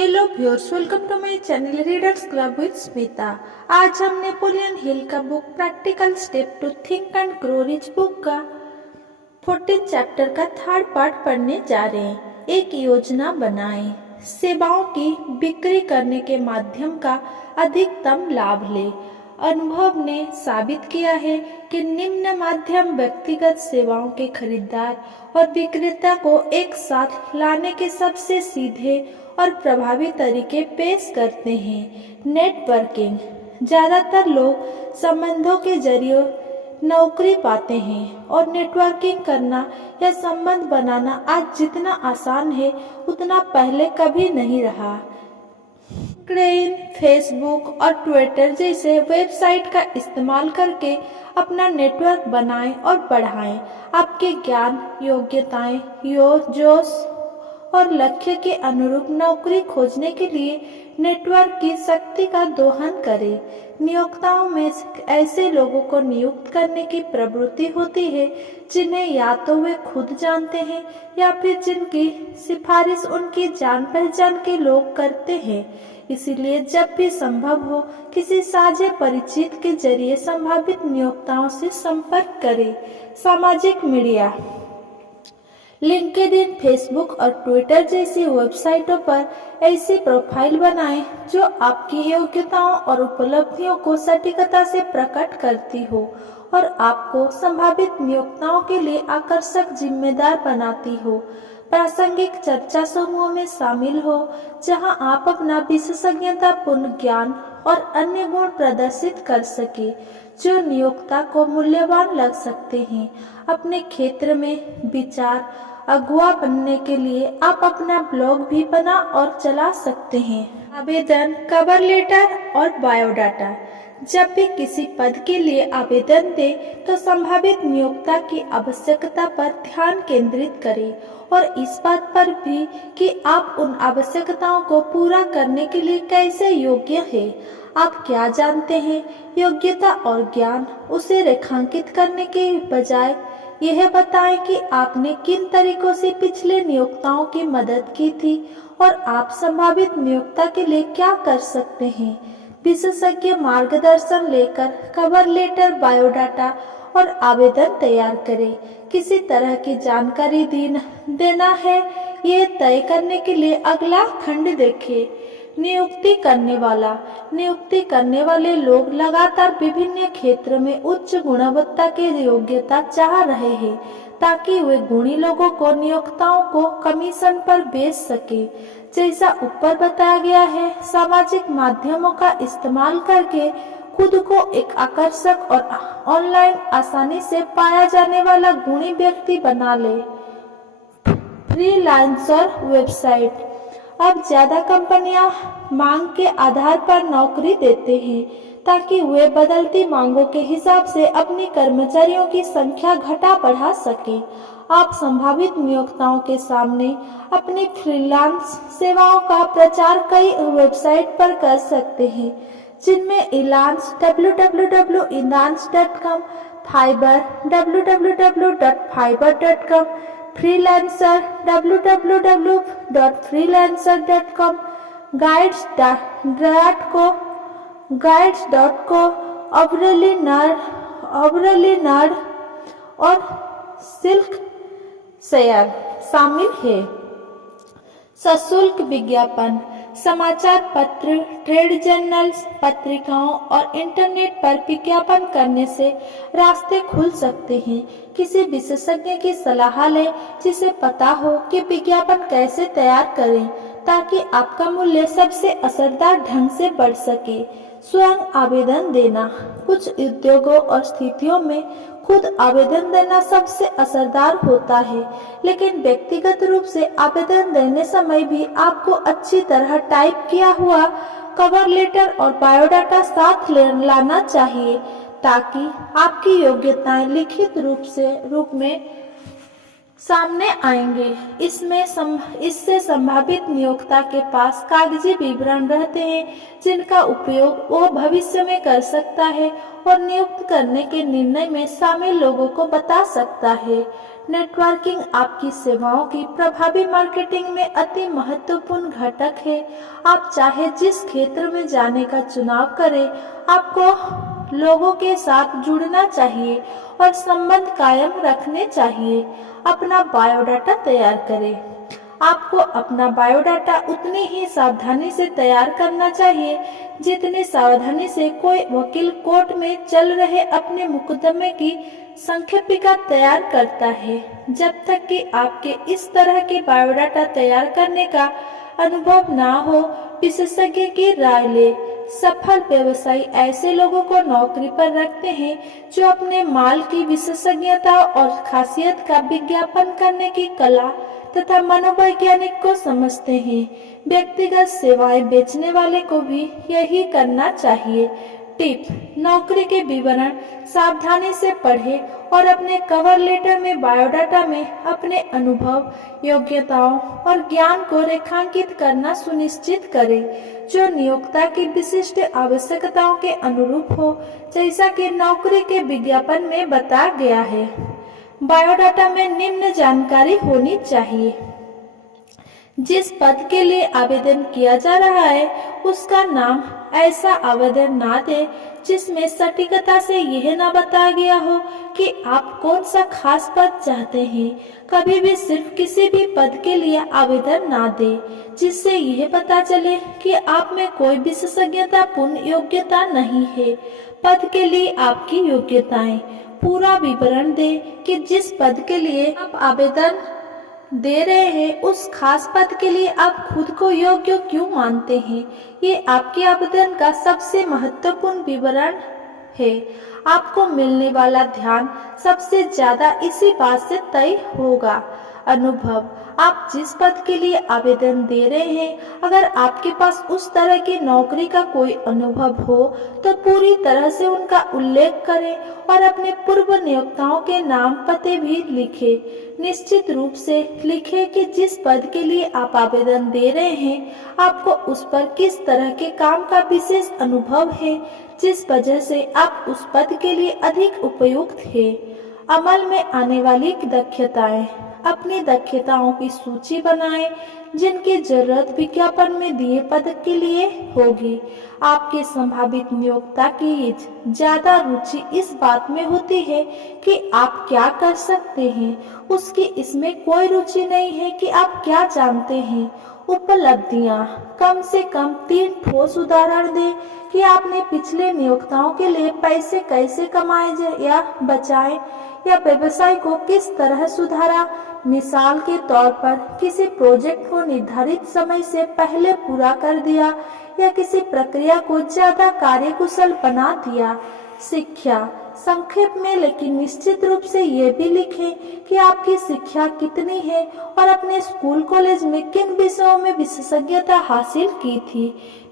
Hello viewers, welcome to my channel readers club with Smita. आज हम Napoleon Hill का book practical step to think and grow rich book का 14 chapter का third part पढ़ने जा रहे हैं। एक योजना बनाएं, सेवाओं की बिक्री करने के माध्यम का अधिकतम लाभ लें। अनुभव ने साबित किया है कि निम्न माध्यम व्यक्तिगत सेवाओं के खरीदार और विक्रेता को एक साथ लाने के सबसे सीधे और प्रभावी तरीके पेश करते हैं। नेटवर्किंग, ज्यादातर लोग संबंधों के जरिए नौकरी पाते हैं और नेटवर्किंग करना या संबंध बनाना आज जितना आसान है उतना पहले कभी नहीं रहा। लिंक्डइन, फेसबुक और ट्विटर जैसे वेबसाइट का इस्तेमाल करके अपना नेटवर्क बनाएं और बढ़ाएं। आपके ज्ञान, योग्यताएं, जोश और लक्ष्य के अनुरूप नौकरी खोजने के लिए नेटवर्क की शक्ति का दोहन करें। नियोक्ताओं में ऐसे लोगों को नियुक्त करने की प्रवृत्ति होती है जिन्हें या तो वे खुद जानते हैं या फिर जिनकी सिफारिश उनकी जान पहचान के लोग करते हैं। इसीलिए जब भी संभव हो किसी साझे परिचित के जरिए संभावित नियोक्ताओं से संपर्क करें। सामाजिक मीडिया, लिंक्डइन, फेसबुक और ट्विटर जैसी वेबसाइटों पर ऐसी प्रोफाइल बनाएं जो आपकी योग्यताओं और उपलब्धियों को सटीकता से प्रकट करती हो और आपको संभावित नियोक्ताओं के लिए आकर्षक जिम्मेदार बनाती हो। प्रासंगिक चर्चा समूह में शामिल हो जहां आप अपना विशेषज्ञतापूर्ण ज्ञान और अन्य गुण प्रदर्शित कर सके जो नियोक्ता को मूल्यवान लग सकते हैं। अपने क्षेत्र में विचार अगुवा बनने के लिए आप अपना ब्लॉग भी बना और चला सकते हैं। आवेदन, कवर लेटर और बायोडाटा, जब भी किसी पद के लिए आवेदन दें तो संभावित नियोक्ता की आवश्यकता पर ध्यान केंद्रित करें और इस बात पर भी कि आप उन आवश्यकताओं को पूरा करने के लिए कैसे योग्य हैं। आप क्या जानते हैं, योग्यता और ज्ञान, उसे रेखांकित करने के बजाय यह बताएं कि आपने किन तरीकों से पिछले नियोक्ताओं की मदद की थी और आप संभावित नियोक्ता के लिए क्या कर सकते हैं। विशेषज्ञ मार्गदर्शन लेकर कवर लेटर, बायोडाटा और आवेदन तैयार करें। किसी तरह की जानकारी देना है ये तय करने के लिए अगला खंड देखें। नियुक्ति करने वाले लोग लगातार विभिन्न क्षेत्र में उच्च गुणवत्ता के योग्यता चाह रहे हैं ताकि वे गुणी लोगों को नियोक्ताओं को कमीशन पर बेच सके। जैसा ऊपर बताया गया है, सामाजिक माध्यमों का इस्तेमाल करके खुद को एक आकर्षक और ऑनलाइन आसानी से पाया जाने वाला गुणी व्यक्ति बना ले। फ्रीलांसर वेबसाइट, अब ज्यादा कंपनियां मांग के आधार पर नौकरी देते हैं ताकि वे बदलती मांगों के हिसाब से अपने कर्मचारियों की संख्या घटा बढ़ा सके। आप संभावित नियोक्ताओं के सामने अपनी फ्रीलांस सेवाओं का प्रचार कई वेबसाइट पर कर सकते हैं जिनमें इलांस www.elance.com, fibre www.fiverr.com, freelancer www.freelancer.com, guides.co, hourly nerd और सिल्क शेयर शामिल है। सशुल्क विज्ञापन, समाचार पत्र, ट्रेड जर्नल्स, पत्रिकाओं और इंटरनेट पर विज्ञापन करने से रास्ते खुल सकते हैं। किसी विशेषज्ञ की सलाह लें जिसे पता हो कि विज्ञापन कैसे तैयार करें ताकि आपका मूल्य सबसे असरदार ढंग से बढ़ सके। स्वयं आवेदन देना, कुछ उद्योगों और स्थितियों में खुद आवेदन देना सबसे असरदार होता है, लेकिन व्यक्तिगत रूप से आवेदन देने समय भी आपको अच्छी तरह टाइप किया हुआ कवर लेटर और बायोडाटा साथ लाना चाहिए ताकि आपकी योग्यताएं लिखित रूप में सामने आएंगे। इससे संभावित नियोक्ता के पास कागजी विवरण रहते हैं जिनका उपयोग वो भविष्य में कर सकता है और नियुक्त करने के निर्णय में शामिल लोगों को बता सकता है। नेटवर्किंग आपकी सेवाओं की प्रभावी मार्केटिंग में अति महत्वपूर्ण घटक है। आप चाहे जिस क्षेत्र में जाने का चुनाव करें, आपको लोगों के साथ जुड़ना चाहिए और संबंध कायम रखने चाहिए। अपना बायोडाटा तैयार करें। आपको अपना बायोडाटा उतनी ही सावधानी से तैयार करना चाहिए जितनी सावधानी से कोई वकील कोर्ट में चल रहे अपने मुकदमे की संक्षेपिका तैयार करता है। जब तक कि आपके इस तरह के बायोडाटा तैयार करने का अनुभव ना हो, विशेषज्ञ की राय ले। सफल व्यवसायी ऐसे लोगों को नौकरी पर रखते हैं जो अपने माल की विशेषज्ञता और खासियत का विज्ञापन करने की कला तथा मनोवैज्ञानिक को समझते हैं। व्यक्तिगत सेवाएं बेचने वाले को भी यही करना चाहिए। टिप: नौकरी के विवरण सावधानी से पढ़ें और अपने कवर लेटर में बायोडाटा में अपने अनुभव, योग्यताओं और ज्ञान को रेखांकित करना सुनिश्चित करें जो नियोक्ता की विशिष्ट आवश्यकताओं के अनुरूप हो, जैसा कि नौकरी के विज्ञापन में बताया गया है। बायोडाटा में निम्न जानकारी होनी चाहिए। जिस पद के लिए आवेदन किया जा रहा है उसका नाम। ऐसा आवेदन ना दें जिसमें सटीकता से यह ना बताया गया हो कि आप कौन सा खास पद चाहते हैं। कभी भी सिर्फ किसी भी पद के लिए आवेदन ना दें जिससे यह पता चले कि आप में कोई विशेषज्ञता पूर्ण योग्यता नहीं है। पद के लिए आपकी योग्यताएं। पूरा विवरण दें कि जिस पद के लिए आप आवेदन दे रहे हैं उस खास पद के लिए आप खुद को योग्य क्यों मानते हैं। ये आपके आवेदन का सबसे महत्वपूर्ण विवरण है। आपको मिलने वाला ध्यान सबसे ज्यादा इसी बात से तय होगा। अनुभव: आप जिस पद के लिए आवेदन दे रहे हैं, अगर आपके पास उस तरह की नौकरी का कोई अनुभव हो तो पूरी तरह से उनका उल्लेख करें और अपने पूर्व नियोक्ताओं के नाम पते भी लिखें। निश्चित रूप से लिखें कि जिस पद के लिए आप आवेदन दे रहे हैं आपको उस पर किस तरह के काम का विशेष अनुभव है जिस वजह से आप उस पद के लिए अधिक उपयुक्त हैं। अमल में आने वाली दक्षताएं: अपनी दक्षताओं की सूची बनाएं जिनकी जरूरत विज्ञापन में दिए पद के लिए होगी। आपके संभावित नियोक्ता की ज्यादा रुचि इस बात में होती है कि आप क्या कर सकते हैं, उसकी इसमें कोई रुचि नहीं है कि आप क्या जानते हैं। उपलब्धियां: कम से कम 3 ठोस उदाहरण दें कि आपने पिछले नियोक्ताओं के लिए पैसे कैसे कमाए या बचाए या व्यवसाय को किस तरह सुधारा। मिसाल के तौर पर किसी प्रोजेक्ट को निर्धारित समय से पहले पूरा कर दिया या किसी प्रक्रिया को ज्यादा कार्यकुशल बना दिया। शिक्षा: संक्षेप में लेकिन निश्चित रूप से ये भी लिखें कि आपकी शिक्षा कितनी है और अपने स्कूल कॉलेज में किन विषयों में विशेषज्ञता हासिल की थी।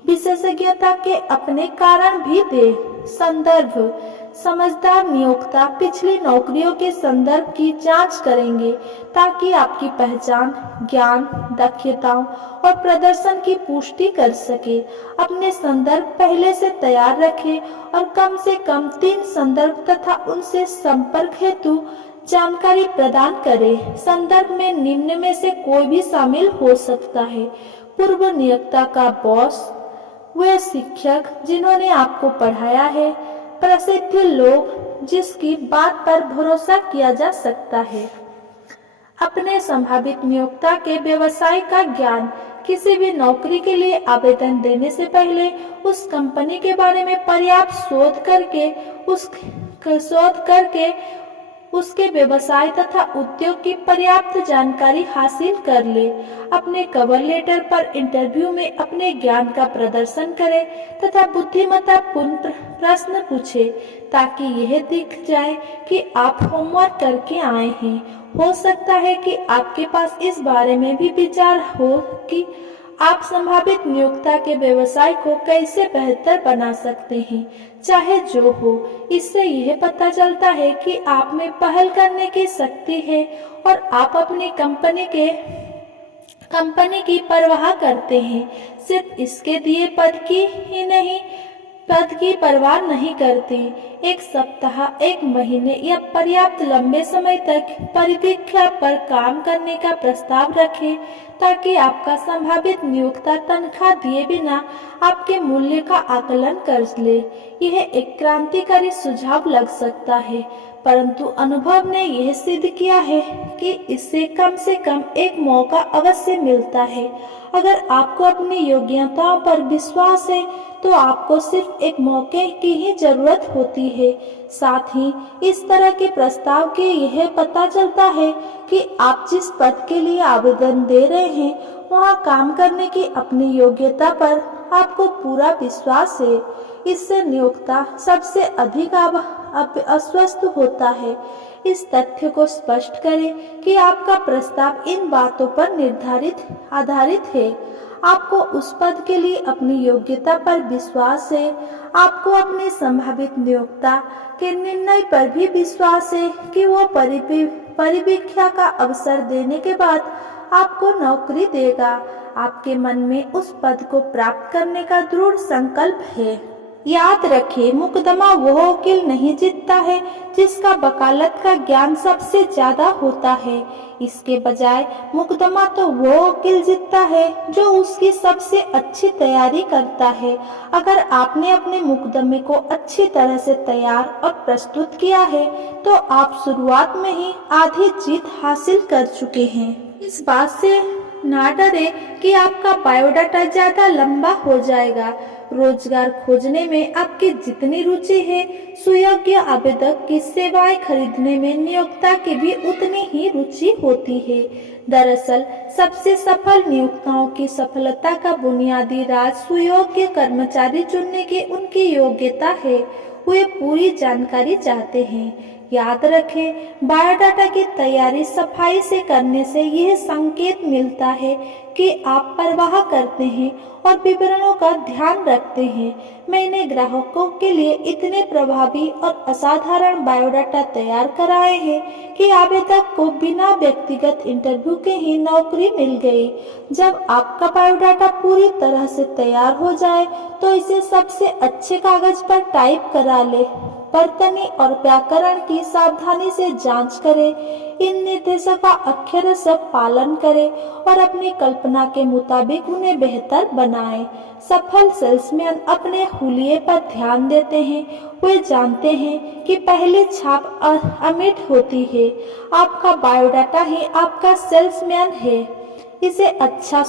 विशेषज्ञता के अपने कारण भी दें। संदर्भ: समझदार नियोक्ता पिछली नौकरियों के संदर्भ की जांच करेंगे ताकि आपकी पहचान, ज्ञान, दक्षताओं और प्रदर्शन की पुष्टि कर सके। अपने संदर्भ पहले से तैयार रखें और कम से कम 3 संदर्भ तथा उनसे संपर्क हेतु जानकारी प्रदान करें। संदर्भ में निम्न में से कोई भी शामिल हो सकता है: पूर्व नियोक्ता का बॉस, वे शिक्षक जिन्होंने आपको पढ़ाया है, प्रसिद्ध लोग जिसकी बात पर भरोसा किया जा सकता है। अपने संभावित नियोक्ता के व्यवसाय का ज्ञान: किसी भी नौकरी के लिए आवेदन देने से पहले उस कंपनी के बारे में पर्याप्त शोध करके उसके व्यवसाय तथा उद्योग की पर्याप्त जानकारी हासिल कर ले। अपने कवर लेटर पर इंटरव्यू में अपने ज्ञान का प्रदर्शन करें तथा बुद्धिमत्तापूर्ण प्रश्न पूछें ताकि यह दिख जाए कि आप होमवर्क करके आए हैं। हो सकता है कि आपके पास इस बारे में भी विचार हो कि आप संभावित नियोक्ता के व्यवसाय को कैसे बेहतर बना सकते हैं। चाहे जो हो, इससे यह पता चलता है कि आप में पहल करने की शक्ति है और आप अपनी कंपनी की परवाह करते हैं, सिर्फ इसके दिए पद की ही नहीं पद की परवाह नहीं करते। एक सप्ताह, एक महीने या पर्याप्त लंबे समय तक परिवीक्षा पर काम करने का प्रस्ताव रखें ताकि आपका संभावित नियोक्ता तनख्वाह दिए बिना आपके मूल्य का आकलन कर ले। यह एक क्रांतिकारी सुझाव लग सकता है, परंतु अनुभव ने यह सिद्ध किया है कि इससे कम से कम एक मौका अवश्य मिलता है। अगर आपको अपनी योग्यताओं पर विश्वास है तो आपको सिर्फ एक मौके की ही जरूरत होती है। साथ ही इस तरह के प्रस्ताव के यह पता चलता है कि आप जिस पद के लिए आवेदन दे रहे हैं वहां काम करने की अपनी योग्यता पर आपको पूरा विश्वास है। इससे नियोक्ता सबसे अधिक अस्वस्थ होता है। इस तथ्य को स्पष्ट करें कि आपका प्रस्ताव इन बातों पर आधारित है। आपको उस पद के लिए अपनी योग्यता पर विश्वास है, आपको अपने संभावित नियोक्ता के निर्णय पर भी विश्वास है कि वो परिवीक्षा का अवसर देने के बाद आपको नौकरी देगा। आपके मन में उस पद को प्राप्त करने का दृढ़ संकल्प है। याद रखें, मुकदमा वह वकील नहीं जीतता है जिसका वकालत का ज्ञान सबसे ज्यादा होता है। इसके बजाय मुकदमा तो वह वकील जीतता है जो उसकी सबसे अच्छी तैयारी करता है। अगर आपने अपने मुकदमे को अच्छी तरह से तैयार और प्रस्तुत किया है तो आप शुरुआत में ही आधी जीत हासिल कर चुके हैं। इस बात से ना डरे कि आपका बायोडाटा ज्यादा लंबा हो जाएगा। रोजगार खोजने में आपकी जितनी रुचि है, सुयोग्य आवेदक की सेवाएं खरीदने में नियोक्ता की भी उतनी ही रुचि होती है। दरअसल सबसे सफल नियोक्ताओं की सफलता का बुनियादी राज सुयोग्य कर्मचारी चुनने की उनकी योग्यता है। वे पूरी जानकारी चाहते हैं। याद रखें, बायोडाटा की तैयारी सफाई से करने से यह संकेत मिलता है कि आप परवाह करते हैं और विवरणों का ध्यान रखते हैं। मैंने ग्राहकों के लिए इतने प्रभावी और असाधारण बायोडाटा तैयार कराए हैं कि आवेदक को बिना व्यक्तिगत इंटरव्यू के ही नौकरी मिल गई। जब आपका बायोडाटा पूरी तरह से तैयार हो जाए तो इसे सबसे अच्छे कागज पर टाइप करा ले। वर्तनी और व्याकरण की सावधानी से जांच करें। इन निर्देशों का अक्षरशः पालन करें और अपनी कल्पना के मुताबिक उन्हें बेहतर बनाएं। सफल सेल्समैन अपने हुलिये पर ध्यान देते हैं। वे जानते हैं कि पहली छाप अमिट होती है। आपका बायोडाटा ही आपका सेल्समैन है। इसे अच्छा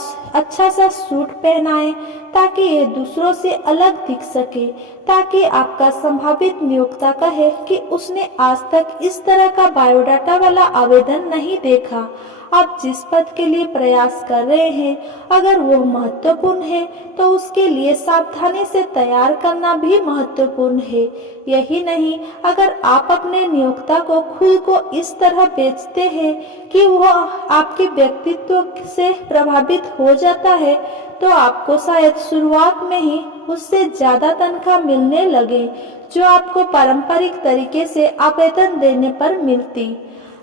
सा सूट पहनाएं ताकि ये दूसरों से अलग दिख सके, ताकि आपका संभावित नियोक्ता कहे कि उसने आज तक इस तरह का बायोडाटा वाला आवेदन नहीं देखा। आप जिस पद के लिए प्रयास कर रहे हैं, अगर वो महत्वपूर्ण है तो उसके लिए सावधानी से तैयार करना भी महत्वपूर्ण है। यही नहीं, अगर आप अपने नियोक्ता को खुद को इस तरह बेचते हैं कि वह आपके व्यक्तित्व से प्रभावित हो जाता है तो आपको शायद शुरुआत में ही उससे ज्यादा तनख्वाह मिलने लगे जो आपको पारंपरिक तरीके से आवेदन देने पर मिलती।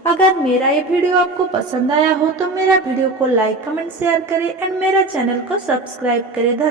अगर मेरा ये वीडियो आपको पसंद आया हो तो मेरा वीडियो को लाइक, कमेंट, शेयर करें एंड मेरा चैनल को सब्सक्राइब करें।